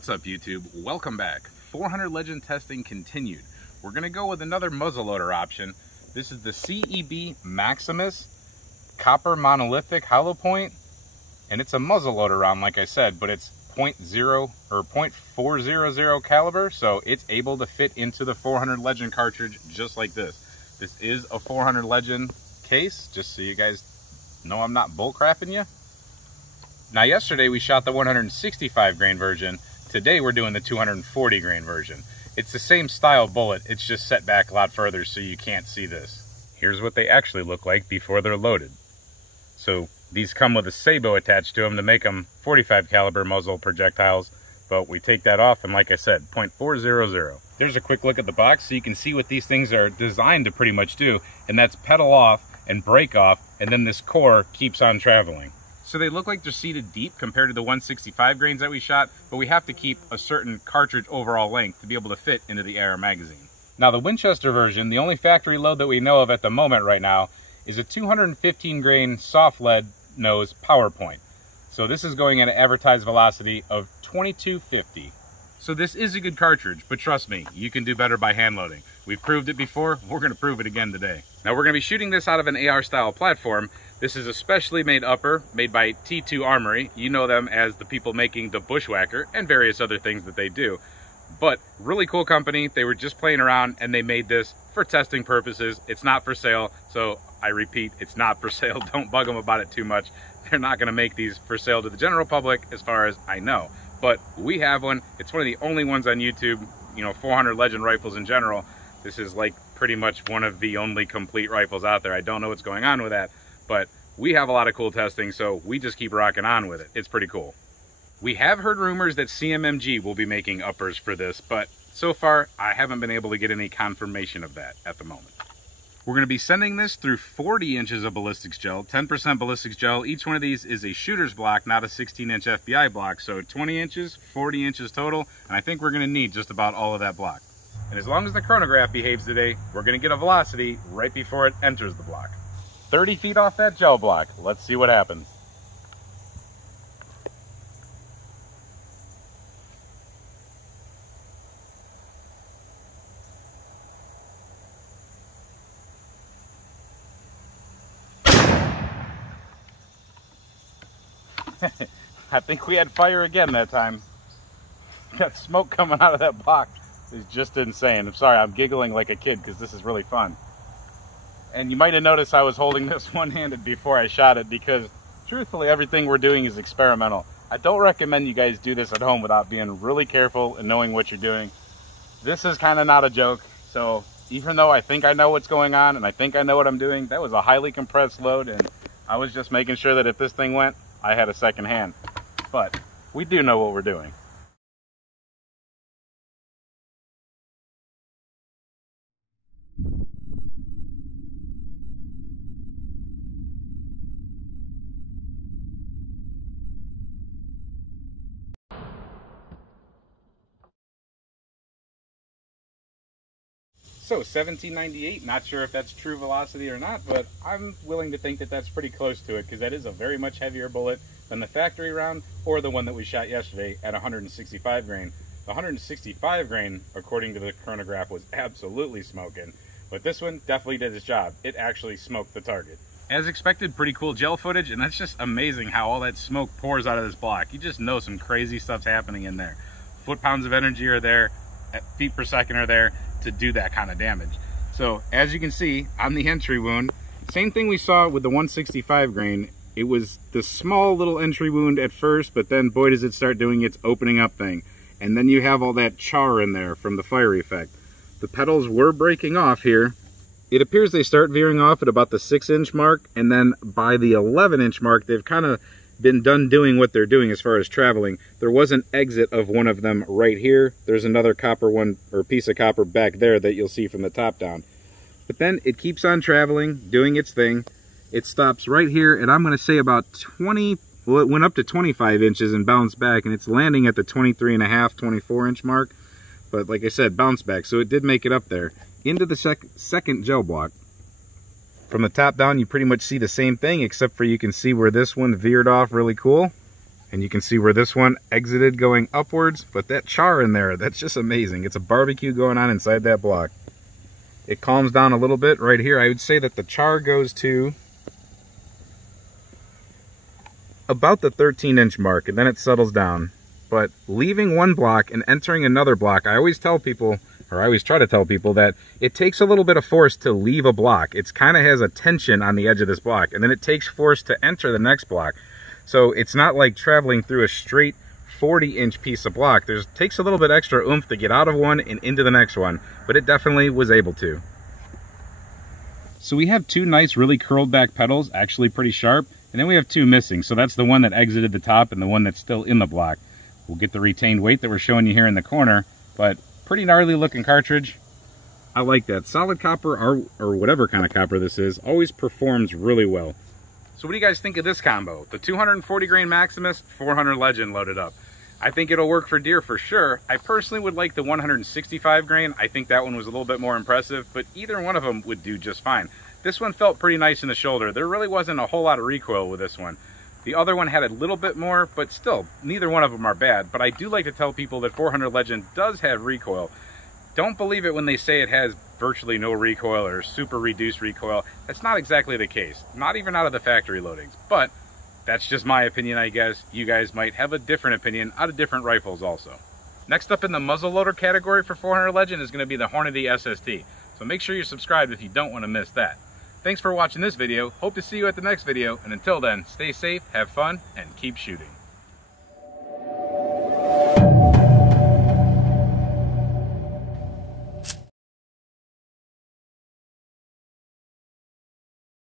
What's up, YouTube? Welcome back. 400 Legend testing continued. We're going to go with another muzzleloader option. This is the CEB Maximus copper monolithic hollow point, and it's a muzzleloader round, like I said, but it's .400 caliber, so it's able to fit into the 400 Legend cartridge just like this. This is a 400 Legend case, just so you guys know I'm not bull crapping you. Now, yesterday we shot the 165 grain version. Today we're doing the 240 grain version. It's the same style bullet, it's just set back a lot further so you can't see this. Here's what they actually look like before they're loaded. So these come with a sabot attached to them to make them 45 caliber muzzle projectiles, but we take that off and, like I said, .400. There's a quick look at the box so you can see what these things are designed to pretty much do, and that's pedal off and break off, and then this core keeps on traveling. So they look like they're seated deep compared to the 165 grains that we shot, but we have to keep a certain cartridge overall length to be able to fit into the AR magazine. Now, the Winchester version, the only factory load that we know of at the moment right now, is a 215 grain soft lead nose power point. So this is going at an advertised velocity of 2250. So this is a good cartridge, but trust me, you can do better by hand loading. We've proved it before, we're going to prove it again today. Now, we're going to be shooting this out of an AR style platform. This is a specially made upper made by T2 Armory. You know them as the people making the Bushwhacker and various other things that they do. But really cool company. They were just playing around and they made this for testing purposes. It's not for sale. So I repeat, it's not for sale. Don't bug them about it too much. They're not going to make these for sale to the general public as far as I know. But we have one. It's one of the only ones on YouTube, you know, 400 Legend rifles in general. This is like pretty much one of the only complete rifles out there. I don't know what's going on with that, but we have a lot of cool testing, so we just keep rocking on with it. It's pretty cool. We have heard rumors that CMMG will be making uppers for this, but so far I haven't been able to get any confirmation of that at the moment. We're going to be sending this through 40 inches of ballistics gel, 10% ballistics gel. Each one of these is a shooter's block, not a 16-inch FBI block. So 20 inches, 40 inches total, and I think we're going to need just about all of that block. And as long as the chronograph behaves today, we're going to get a velocity right before it enters the block. 30 feet off that gel block. Let's see what happens. I think we had fire again that time. Got smoke coming out of that block. It's just insane. I'm sorry, I'm giggling like a kid because this is really fun. And you might have noticed I was holding this one-handed before I shot it because truthfully everything we're doing is experimental. I don't recommend you guys do this at home without being really careful and knowing what you're doing. This is kind of not a joke. So even though I think I know what's going on and I think I know what I'm doing, that was a highly compressed load, and I was just making sure that if this thing went, I had a second hand. But we do know what we're doing. So 1798, not sure if that's true velocity or not, but I'm willing to think that that's pretty close to it because that is a very much heavier bullet than the factory round or the one that we shot yesterday at 165 grain. The 165 grain, according to the chronograph, was absolutely smoking, but this one definitely did its job. It actually smoked the target. As expected, pretty cool gel footage, and that's just amazing how all that smoke pours out of this block. You just know some crazy stuff's happening in there. Foot-pounds of energy are there, feet per second are there to do that kind of damage. So as you can see on the entry wound, same thing we saw with the 165 grain. It was the small little entry wound at first, but then boy does it start doing its opening up thing. And then you have all that char in there from the fire effect. The petals were breaking off here. It appears they start veering off at about the 6-inch mark, and then by the 11-inch mark they've kind of been done doing what they're doing as far as traveling. There was an exit of one of them right here. There's another copper one, or piece of copper back there that you'll see from the top down. But then it keeps on traveling, doing its thing. It stops right here, and I'm going to say about 20, well, it went up to 25 inches and bounced back, and it's landing at the 23.5, 24-inch mark. But like I said, bounced back, so it did make it up there. Into the second gel block. From the top down, you pretty much see the same thing, except for you can see where this one veered off really cool. And you can see where this one exited going upwards, but that char in there, that's just amazing. It's a barbecue going on inside that block. It calms down a little bit right here. I would say that the char goes to about the 13-inch mark, and then it settles down. But leaving one block and entering another block, I always tell people, or I always try to tell people, that it takes a little bit of force to leave a block. It's kind of has a tension on the edge of this block, and then it takes force to enter the next block. So it's not like traveling through a straight 40-inch piece of block. It takes a little bit extra oomph to get out of one and into the next one, but it definitely was able to. So we have two nice, really curled back pedals, actually pretty sharp, and then we have two missing. So that's the one that exited the top and the one that's still in the block. We'll get the retained weight that we're showing you here in the corner, but pretty gnarly looking cartridge. I like that. Solid copper, or whatever kind of copper this is, always performs really well. So what do you guys think of this combo? The 240 grain Maximus, 400 Legend loaded up. I think it'll work for deer for sure. I personally would like the 165 grain. I think that one was a little bit more impressive, but either one of them would do just fine. This one felt pretty nice in the shoulder. There really wasn't a whole lot of recoil with this one. The other one had a little bit more, but still, neither one of them are bad. But I do like to tell people that 400 Legend does have recoil. Don't believe it when they say it has virtually no recoil or super reduced recoil. That's not exactly the case, not even out of the factory loadings. But that's just my opinion, I guess. You guys might have a different opinion out of different rifles also. Next up in the muzzleloader category for 400 Legend is going to be the Hornady SST. So make sure you're subscribed if you don't want to miss that. Thanks for watching this video. Hope to see you at the next video. And until then, stay safe, have fun, and keep shooting.